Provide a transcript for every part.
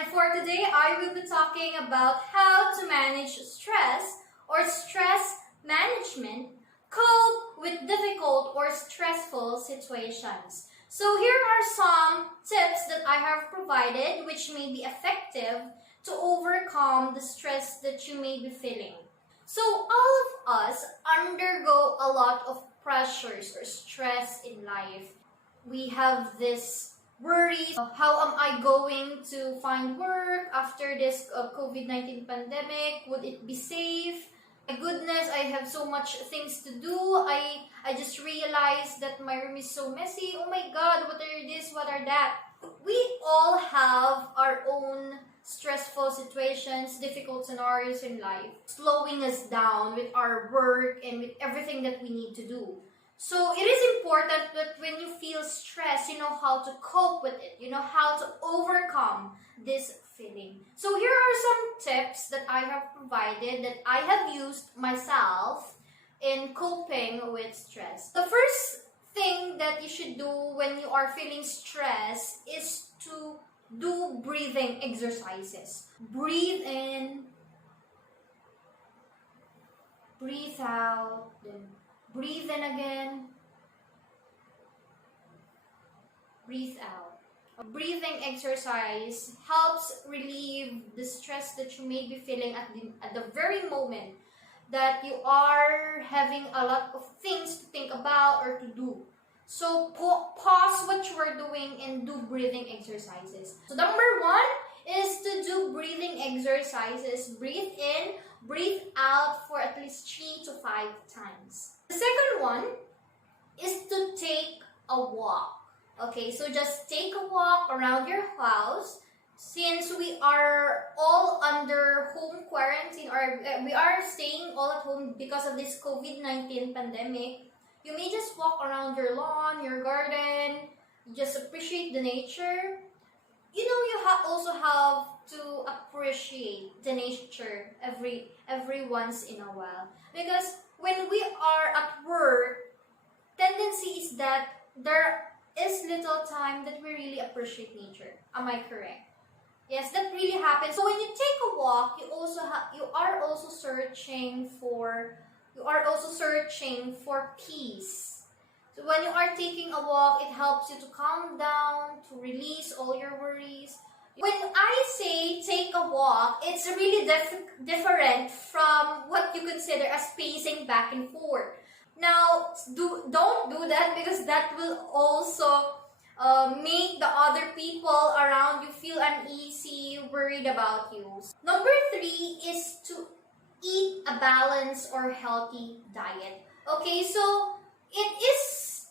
and for today I will be talking about how to manage stress or stress management, cope with difficult or stressful situations. So here are some tips that I have provided which may be effective to overcome the stress that you may be feeling. So all of us undergo a lot of pressures or stress in life. We have this worries, how am I going to find work after this COVID-19 pandemic? Would it be safe? My goodness, I have so much things to do. I just realized that my room is so messy. Oh my god, what are this, what are that? We all have our own stressful situations, difficult scenarios in life, slowing us down with our work and with everything that we need to do. So it is important that when you feel stress, you know how to cope with it, you know how to overcome this feeling. So here are some tips that I have provided that I have used myself in coping with stress. The first thing that you should do when you are feeling stress is to do breathing exercises. Breathe in, breathe out, then breathe in again, breathe out. A breathing exercise helps relieve the stress that you may be feeling at the very moment that you are having a lot of things to think about or to do. So pause what you are doing and do breathing exercises. So number one is to do breathing exercises. Breathe in, breathe out for at least 3 to 5 times. The second one is to take a walk. Okay, so just take a walk around your house. Since we are all under home quarantine or we are staying all at home because of this COVID-19 pandemic, you may just walk around your lawn, your garden, just appreciate the nature. You know, you also have to appreciate the nature every once in a while. Because when we are at work, tendency is that there is little time that we really appreciate nature. Am I correct? Yes, that really happens. So when you take a walk, you are also searching for peace. So when you are taking a walk, it helps you to calm down, to release all your worries. When I say take a walk, it's really different from what you consider as pacing back and forth. Now, don't do that because that will also make the other people around you feel uneasy, worried about you. Number 3 is to eat a balanced or healthy diet. Okay, so it is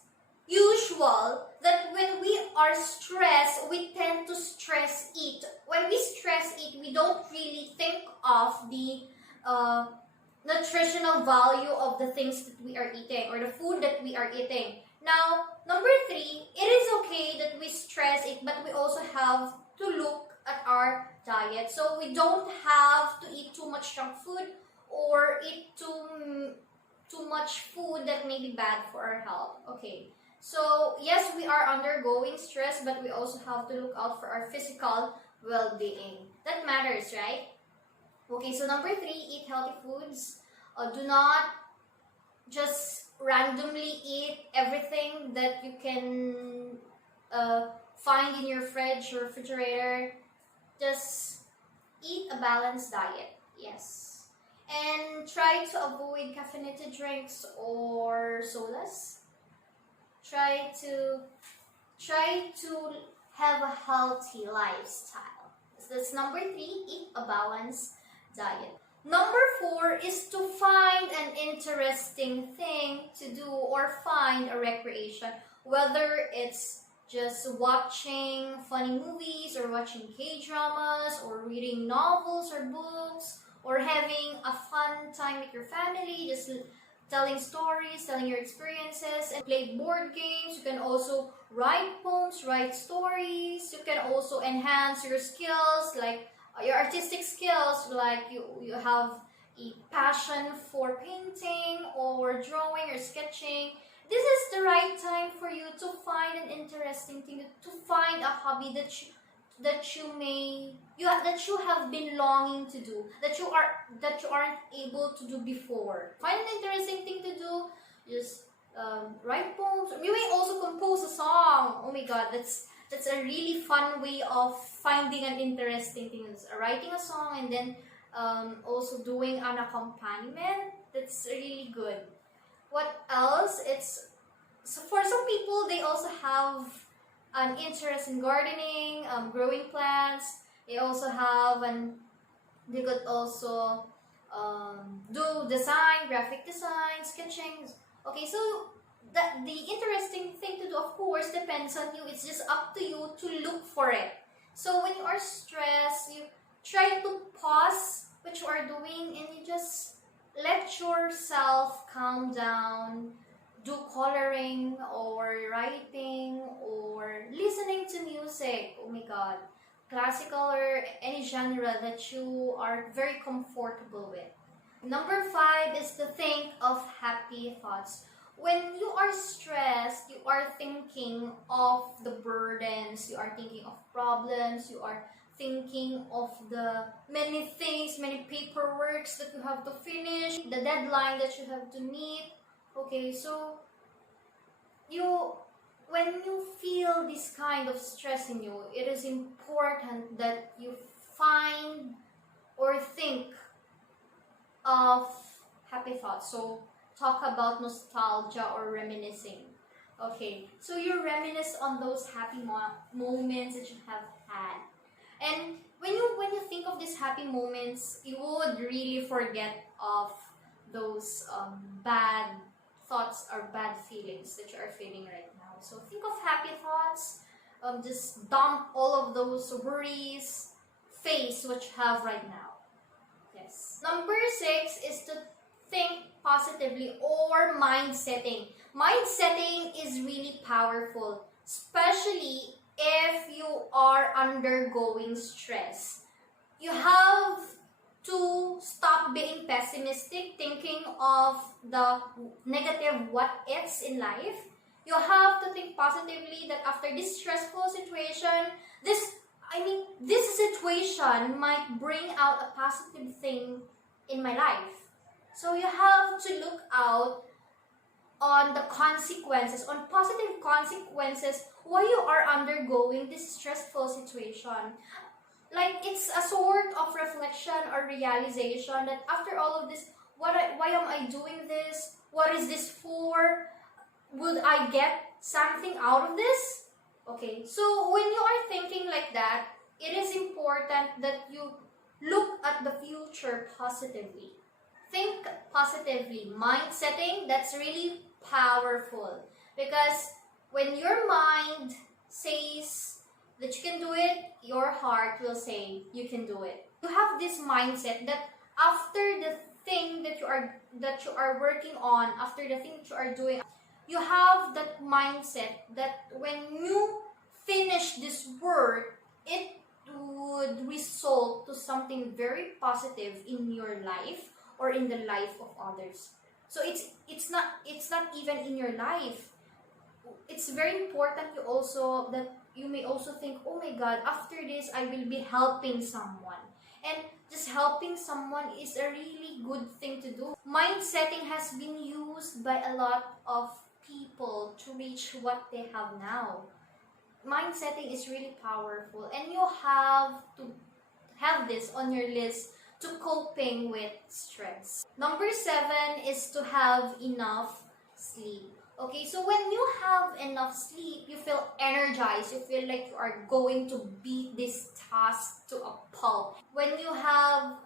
usual that when we are stressed, we tend to stress eat. When we stress eat, we don't really think of the nutritional value of the things that we are eating or the food that we are eating. Now, number 3, it is okay that we stress it, but we also have to look at our diet. So we don't have to eat too much junk food or eat too much food that may be bad for our health. Okay. So, yes, we are undergoing stress, but we also have to look out for our physical well-being. That matters, right? Okay, so number 3, eat healthy foods. Do not just randomly eat everything that you can find in your fridge or refrigerator. Just eat a balanced diet, yes. And try to avoid caffeinated drinks or sodas. Try to have a healthy lifestyle. So that's number 3, eat a balanced diet. Number 4 is to find an interesting thing to do or find a recreation, whether it's just watching funny movies or watching K-dramas or reading novels or books or having a fun time with your family, just telling stories, telling your experiences, and play board games. You can also write poems, write stories. You can also enhance your skills, like your artistic skills, like you have a passion for painting or drawing or sketching. This is the right time for you to find an interesting thing, to find a hobby that that you have been longing to do, that you aren't able to do before. Find an interesting thing to do. Just write poems. You may also compose a song. Oh my god, that's a really fun way of finding an interesting thing. It's writing a song and then also doing an accompaniment. That's really good. What else? So for some people, they also have an interest in gardening, growing plants. They could also do design, graphic design, sketching. Okay, so the interesting thing to do, of course, depends on you. It's just up to you to look for it. So when you are stressed, you try to pause what you are doing and you just let yourself calm down. Do coloring or writing or listening to music. Oh my god. Classical or any genre that you are very comfortable with. Number 5 is to think of happy thoughts. When you are stressed, you are thinking of the burdens, you are thinking of problems, you are thinking of the many things, many paperworks that you have to finish, the deadline that you have to meet. Okay, so when you feel this kind of stress in you, it is important that you find or think of happy thoughts. So talk about nostalgia or reminiscing. Okay, so you reminisce on those happy moments that you have had. And when you think of these happy moments, you would really forget of those bad thoughts or bad feelings that you are feeling right now. So think of happy thoughts. Just dump all of those worries. Face what you have right now. Yes. Number 6 is to think positively or mind setting. Mind setting is really powerful, especially if you are undergoing stress. You have to stop being pessimistic, thinking of the negative what ifs in life. You have to think positively that after this stressful situation, this situation might bring out a positive thing in my life. So you have to look out on the consequences, on positive consequences while you are undergoing this stressful situation. Like it's a sort of reflection or realization that after all of this, why am I doing this? What is this for? Would I get something out of this? Okay, so when you are thinking like that, it is important that you look at the future positively. Think positively. Mind setting, that's really powerful. Because when your mind says that you can do it, your heart will say you can do it. You have this mindset that after the thing that you are working on, after the thing that you are doing, you have that mindset that when you finish this work, it would result to something very positive in your life or in the life of others. So it's not even in your life. It's very important that you may also think, oh my god, after this I will be helping someone. And just helping someone is a really good thing to do. Mind setting has been used by a lot of people to reach what they have now. Mind setting is really powerful, and you have to have this on your list to coping with stress. Number 7 is to have enough sleep. Okay, so when you have enough sleep, you feel energized. You feel like you are going to beat this task to a pulp. When you have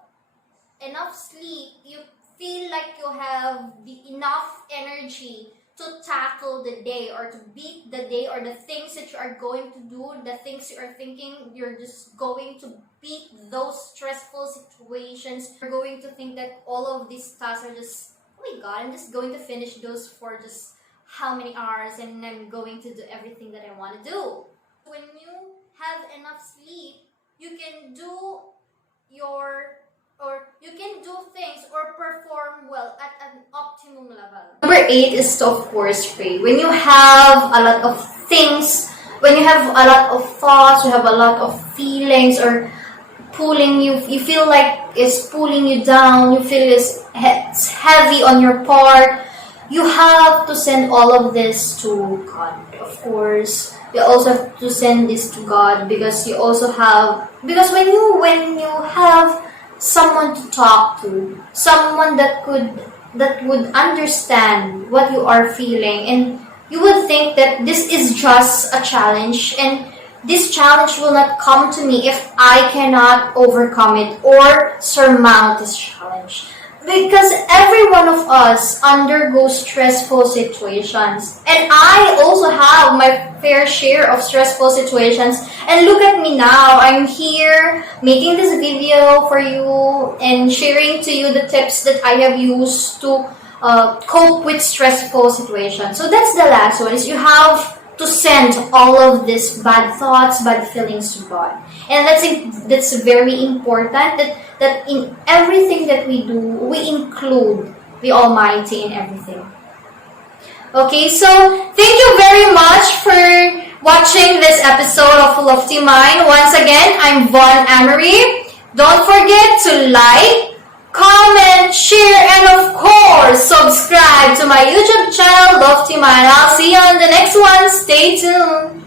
enough sleep, you feel like you have enough energy to tackle the day or to beat the day or the things that you are going to do, the things you are thinking, you're just going to beat those stressful situations. You're going to think that all of these tasks are just, oh my god, I'm just going to finish those for just how many hours and I'm going to do everything that I want to do. When you have enough sleep, you can do things or perform well at an optimum level. Number 8 is to, of course, pray. When you have a lot of things when you have a lot of thoughts, you have a lot of feelings, or pulling you, you feel like it's pulling you down, you feel it's heavy on your part, you have to send all of this to God. Of course, you also have to send this to God, because you also have, because when you have someone to talk to, someone that would understand what you are feeling, and you would think that this is just a challenge, and this challenge will not come to me if I cannot overcome it or surmount this challenge. Because every one of us undergoes stressful situations. And I also have my fair share of stressful situations. And look at me now. I'm here making this video for you and sharing to you the tips that I have used to cope with stressful situations. So that's the last one, is you have to send all of these bad thoughts, bad feelings to God. And that's very important, that in everything that we do, we include the Almighty in everything. Okay, so thank you very much for watching this episode of Lofty Mind. Once again, I'm Von Amory. Don't forget to like, comment, share, and of course, subscribe to my YouTube channel, Lofty Mind. I'll see you on the next one. Stay tuned.